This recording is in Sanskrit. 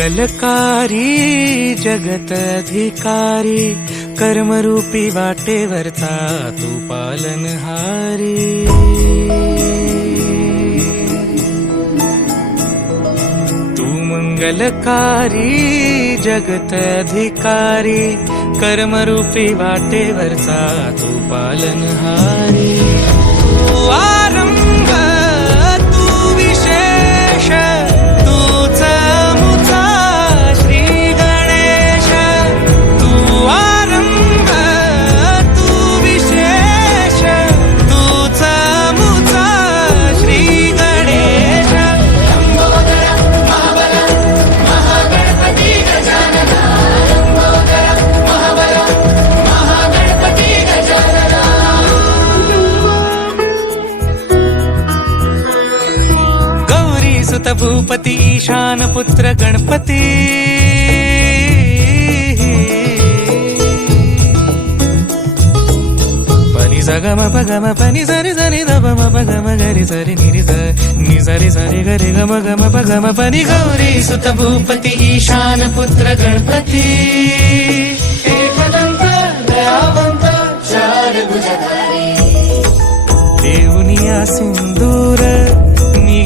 जगत अधिकारी कर्मरूपी वाटे वर्ता तू पालनहारी तू मंगलकारी जगत अधिकारी कर्मरूपी वाटे वर्ता तू पलन हारी अमृत भूपति ईशान पुत्र गणपति गम पगम पनि सरि सरि दबम पगम गरि सरि निरि सर नि सरि सरि गरि गम गम पगम पनि गौरी सुत भूपति ईशान पुत्र गणपति देवनिया सिन्दूर